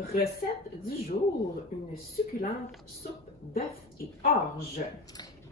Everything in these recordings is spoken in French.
Recette du jour, une succulente soupe d'œufs et orge.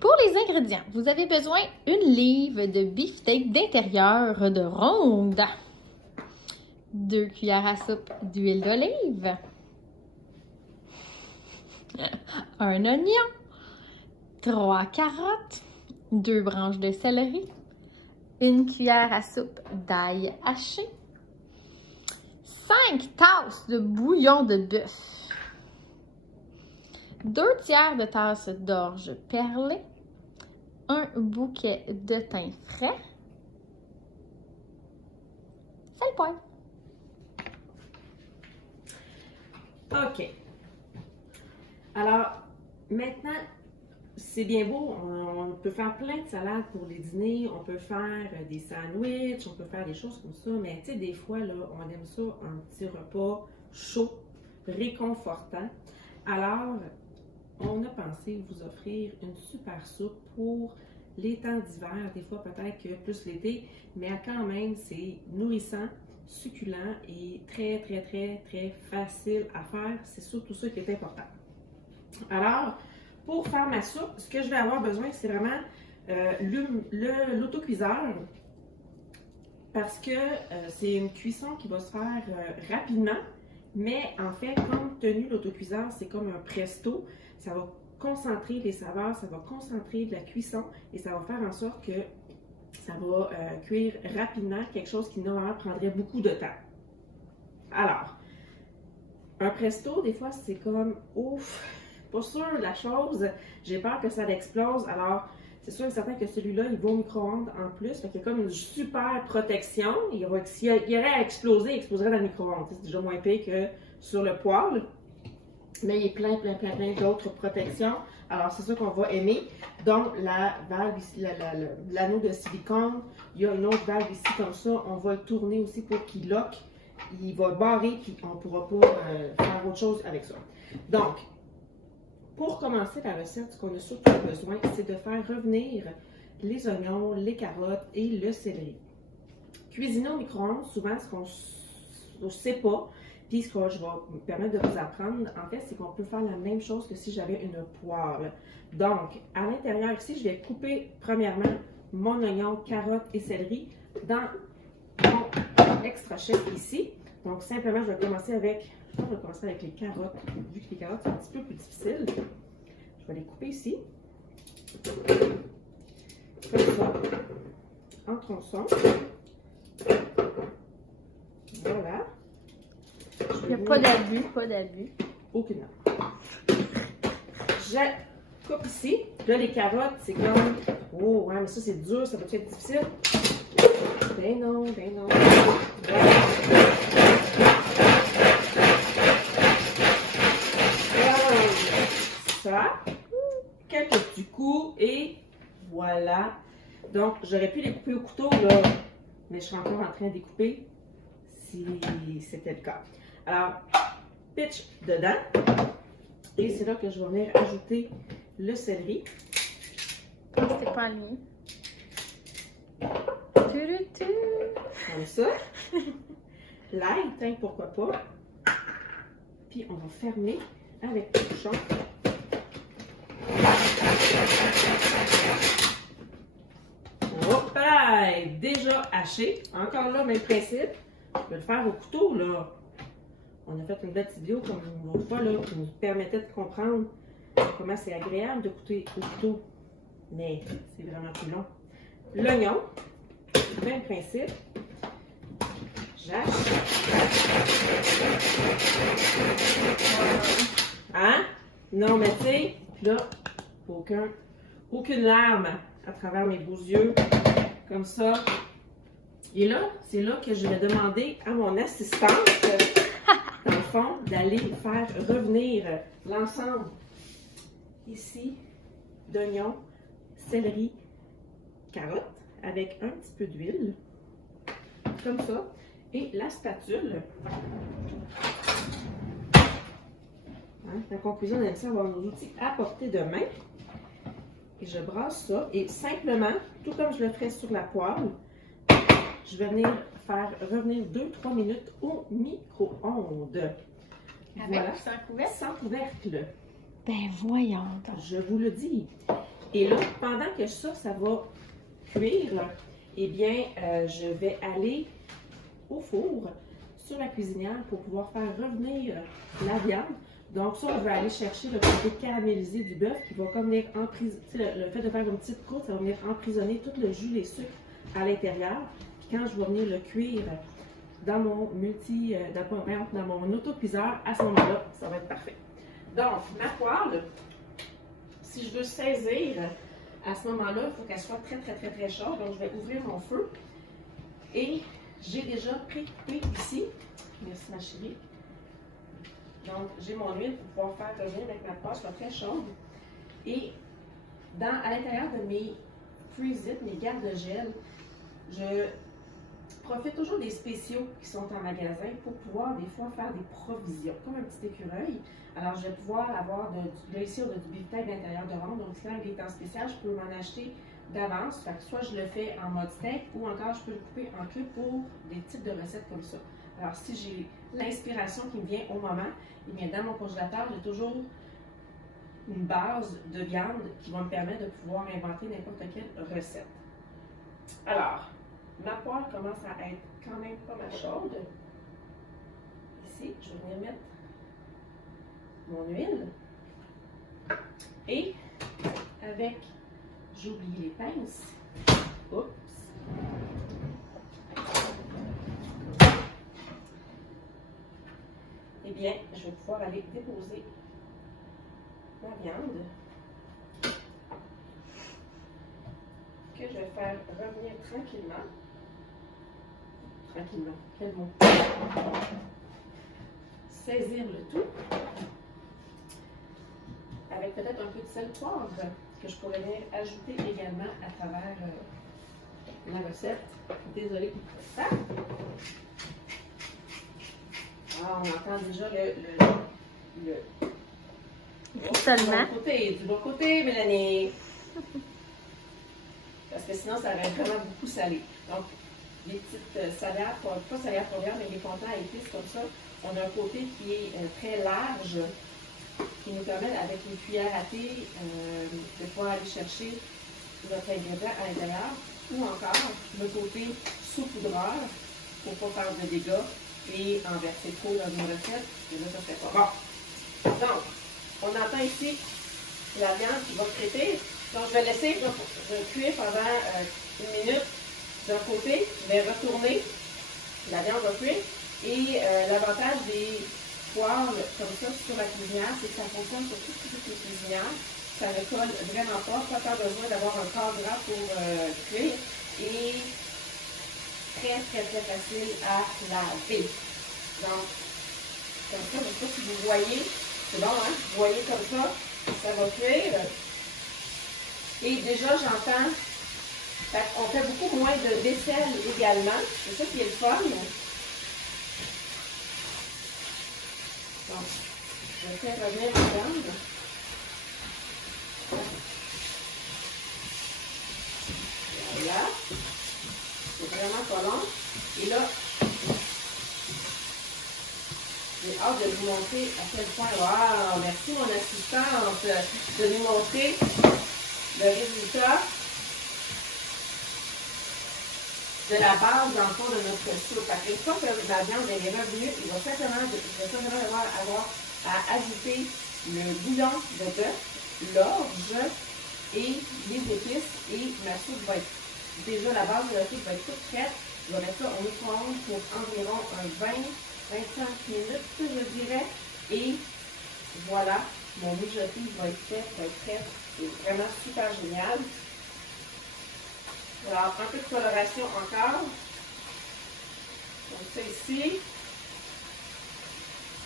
Pour les ingrédients, vous avez besoin une livre de beefsteak d'intérieur de ronde, 2 cuillères à soupe d'huile d'olive, un oignon, 3 carottes, 2 branches de céleri, 1 cuillère à soupe d'ail haché, 5 tasses de bouillon de bœuf, 2 tiers de tasse d'orge perlée, un bouquet de thym frais, c'est le point. OK. Alors, maintenant, c'est bien beau, on peut faire plein de salades pour les dîners, on peut faire des sandwichs, on peut faire des choses comme ça, mais tu sais, des fois, là, on aime ça, un petit repas chaud, réconfortant. Alors, on a pensé vous offrir une super soupe pour les temps d'hiver, des fois peut-être que plus l'été, mais quand même, c'est nourrissant, succulent et très, très, très, très facile à faire. C'est surtout ça qui est important. Alors, pour faire ma soupe, ce que je vais avoir besoin, c'est vraiment l'autocuiseur parce que c'est une cuisson qui va se faire rapidement, mais en fait, compte tenu de l'autocuiseur, c'est comme un presto. Ça va concentrer les saveurs, ça va concentrer de la cuisson et ça va faire en sorte que ça va cuire rapidement, quelque chose qui normalement prendrait beaucoup de temps. Alors, un presto, des fois, c'est comme ouf, pas sûr de la chose, j'ai peur que ça l'explose. Alors, c'est sûr et certain que celui-là, il va au micro-ondes en plus. Fait qu'il y a comme une super protection. S'il y aurait à exploser, il exploserait dans le micro-ondes. C'est déjà moins pire que sur le poêle. Mais il y a plein d'autres protections. Alors, c'est ça qu'on va aimer. Donc, la valve ici, l'anneau de silicone, il y a une autre valve ici comme ça. On va le tourner aussi pour qu'il lock. Il va barrer, puis on ne pourra pas faire autre chose avec ça. Donc, pour commencer la recette, ce qu'on a surtout besoin, c'est de faire revenir les oignons, les carottes et le céleri. Cuisiner au micro-ondes, souvent, ce qu'on ne sait pas, puis ce que je vais me permettre de vous apprendre, en fait, c'est qu'on peut faire la même chose que si j'avais une poêle. Donc, à l'intérieur ici, je vais couper premièrement mon oignon, carotte et céleri dans mon extra chef ici. Donc, simplement, je vais commencer avec, les carottes. Vu que les carottes sont un petit peu plus difficiles, je vais les couper ici. Comme ça, en tronçons. Voilà. Il n'y a pas d'abus, pas d'abus. Aucunement. Je coupe ici. Là, les carottes, c'est comme, oh, ouais, mais ça, c'est dur, ça peut être difficile. Ben non, ben non. Voilà. Ça, quelques petits coups et voilà. Donc, j'aurais pu les couper au couteau, là, mais je suis encore en train de les couper si c'était le cas. Alors, pitch dedans et c'est là que je vais venir ajouter le céleri. C'était pas le mien. Comme ça. L'ail, tiens, pourquoi pas. Puis, on va fermer avec le bouchon. Hop là, déjà haché. Encore là, même principe. Je vais le faire au couteau, là. On a fait une belle vidéo comme l'autre fois, là, qui nous permettait de comprendre comment c'est agréable de couper au couteau. Mais c'est vraiment plus long. L'oignon, même principe. J'hache. Hein? Non, mais tu sais, là, aucune larme à travers mes beaux yeux, comme ça. Et là, c'est là que je vais demander à mon assistante, dans le fond, d'aller faire revenir l'ensemble ici d'oignons, céleri, carottes, avec un petit peu d'huile, comme ça. Et la spatule. Hein, en conclusion, on aime ça avoir nos outils à portée de main. Et je brasse ça. Et simplement, tout comme je le ferais sur la poêle, je vais venir faire revenir 2-3 minutes au micro-ondes. Avec Voilà. ou sans couvercle? Sans couvercle. Ben voyons donc. Je vous le dis. Et là, pendant que ça va cuire, eh bien, je vais aller au four sur la cuisinière pour pouvoir faire revenir la viande. Donc ça, on va aller chercher le côté caramélisé du bœuf qui va comme venir emprisonner, le fait de faire une petite croûte, ça va venir emprisonner tout le jus, les sucres à l'intérieur. Puis quand je vais venir le cuire dans mon dans mon autocuiseur, à ce moment-là, ça va être parfait. Donc, ma poêle, si je veux saisir, à ce moment-là, il faut qu'elle soit très chaude. Donc, je vais ouvrir mon feu. Et j'ai déjà précoupé ici. Merci, ma chérie. Donc, j'ai mon huile pour pouvoir faire revenir avec ma poêle, soit très chaude. Et à l'intérieur de mes freeze-it, mes garde-gel, je profite toujours des spéciaux qui sont en magasin pour pouvoir des fois faire des provisions, comme un petit écureuil. Alors, je vais pouvoir avoir là ici, on a du beefsteak d'intérieur de ronde. Donc, quand il est en spécial, je peux m'en acheter d'avance. Fait que soit je le fais en mode steak ou encore je peux le couper en cubes pour des types de recettes comme ça. Alors, si j'ai l'inspiration qui me vient au moment, eh bien, dans mon congélateur, j'ai toujours une base de viande qui va me permettre de pouvoir inventer n'importe quelle recette. Alors, ma poêle commence à être quand même pas mal chaude. Ici, je vais venir mettre mon huile. Et avec, j'ai oublié les pinces. Oups. Eh bien, je vais pouvoir aller déposer ma viande que je vais faire revenir tranquillement. Tranquillement, quel mot? Saisir le tout avec peut-être un peu de sel poivre que je pourrais venir ajouter également à travers la recette. Désolée pour ça. Ah, on entend déjà Seulement. Du bon côté, Mélanie. Parce que sinon, ça va être vraiment beaucoup salé. Donc, les petites salades, pas salades poivrières, mais les fondants à épices comme ça, on a un côté qui est très large, qui nous permet, avec une cuillère à thé, de pouvoir aller chercher notre ingrédient à l'intérieur, ou encore le côté saupoudreur pour ne pas faire de dégâts et en verser trop dans une recette, parce que là, ça ne fait pas bon. Donc, on entend ici la viande qui va traiter. Donc, je vais laisser cuire pendant une minute d'un côté. Je vais retourner. La viande va cuire. Et l'avantage des poêles comme ça sur la cuisinière, c'est que ça fonctionne sur toutes les cuisinières. Ça ne colle vraiment pas. Pas besoin d'avoir un corps gras pour cuire. Et très facile à laver. Donc, comme ça, je ne sais pas si vous voyez. C'est bon, hein? Vous voyez comme ça va cuire. Et déjà, j'entends, on fait beaucoup moins de vaisselle également. C'est ça qui est le fun. Donc, je vais faire revenir la viande. Voilà. C'est vraiment pas long. Et là, j'ai hâte de vous montrer à quel point, wow, merci mon assistante de nous montrer le résultat de la base, dans le fond, de notre soupe. Une fois que la viande est revenue, il va simplement avoir à ajouter le bouillon de bœuf, l'orge et les épices. Et ma soupe va être, déjà la base de la soupe va être toute prête. Je vais mettre ça au micro-ondes pour environ 20-25 minutes, je dirais. Et voilà, mon mijoté va être fait, va être prêt. C'est vraiment super génial. Alors, un peu de coloration encore. Donc ça ici.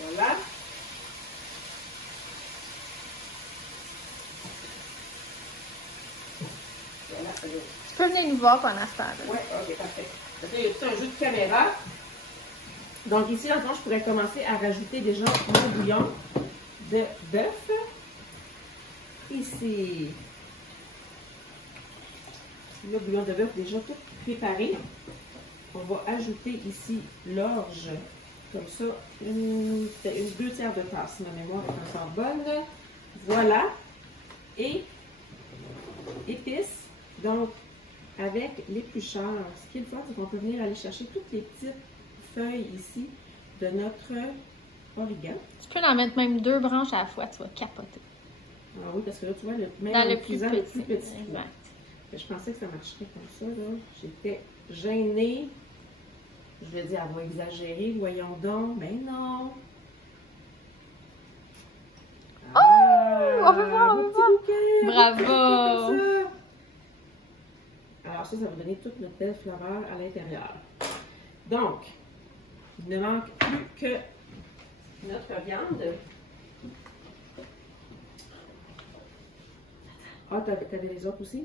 Voilà. Voilà. Tu peux venir nous voir pendant ce temps-là. Oui, ok, parfait. Donc là, il y a tout un jeu de caméra. Donc ici, dans le fond, je pourrais commencer à rajouter déjà mon bouillon de bœuf. Ici, le bouillon de bœuf déjà tout préparé. On va ajouter ici l'orge Comme ça, c'était une 2/3 de tasse, si ma mémoire est encore bonne. Voilà. Et épices. Donc, avec l'éplucheur, ce qui est le fun, c'est qu'on peut venir aller chercher toutes les petites feuilles ici de notre origan. Tu peux en mettre même 2 branches à la fois, tu vas capoter. Ah oui, parce que là, tu vois, même Dans en le plus utilisant petit. le plus petit four. Exact. Je pensais que ça marcherait comme ça, là. J'étais gênée. Je vais dire, elle va exagérer, voyons donc. Mais non! On veut voir, on mon veut petit voir. bouquet, Bravo! comme ça. Alors ça va donner toute notre belle flaveur à l'intérieur. Donc, il ne manque plus que notre viande. Ah, t'avais les autres aussi?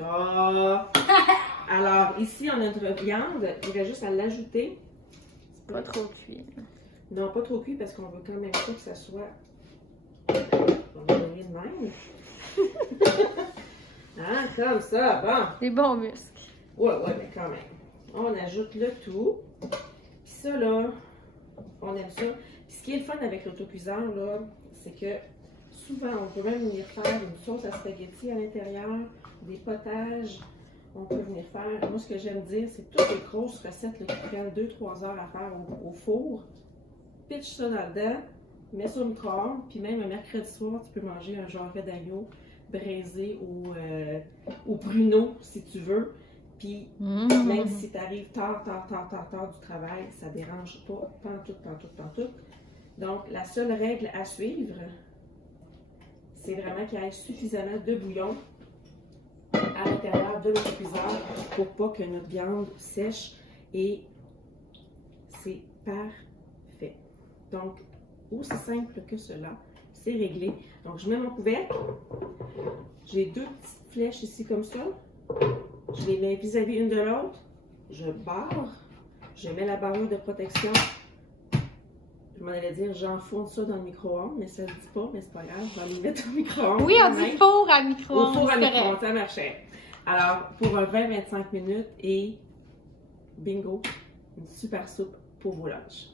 Ah! Alors, ici, on a notre viande. Il reste juste à l'ajouter. Pas trop cuit. Non, pas trop cuit parce qu'on veut quand même pas que ça soit... On va donner de même. Ah, comme ça, bon. Des bons muscles. Ouais, mais quand même. On ajoute le tout. Puis ça, là, on aime ça. Puis ce qui est le fun avec l'autocuiseur, là, c'est que souvent, on peut même venir faire une sauce à spaghetti à l'intérieur, des potages. On peut venir faire... Moi, ce que j'aime dire, c'est toutes les grosses recettes là, qui prennent 2-3 heures à faire au four. Pitch ça dans le dedans, mets ça au micro-ondes, puis même un mercredi soir, tu peux manger un jarret d'agneau braisé au pruneau, si tu veux. Puis, même si tu arrives tard du travail, ça dérange pas, pantoute. Donc, la seule règle à suivre, c'est vraiment qu'il y ait suffisamment de bouillon à l'intérieur de l'autocuiseur pour pas que notre viande sèche, et c'est parfait. Donc, aussi simple que cela, c'est réglé. Donc, je mets mon couvercle. J'ai 2 petites flèches ici comme ça. Je les mets vis-à-vis une de l'autre. Je barre. Je mets la barre de protection. Je m'en allais dire, j'enfourne ça dans le micro-ondes, mais ça ne dit pas, mais c'est pas grave, je vais les mettre au micro-ondes. Oui, on dit four à micro-ondes. Au four à micro-ondes, ça marchait. Alors, pour un 20-25 minutes et bingo, une super soupe pour vos lunchs.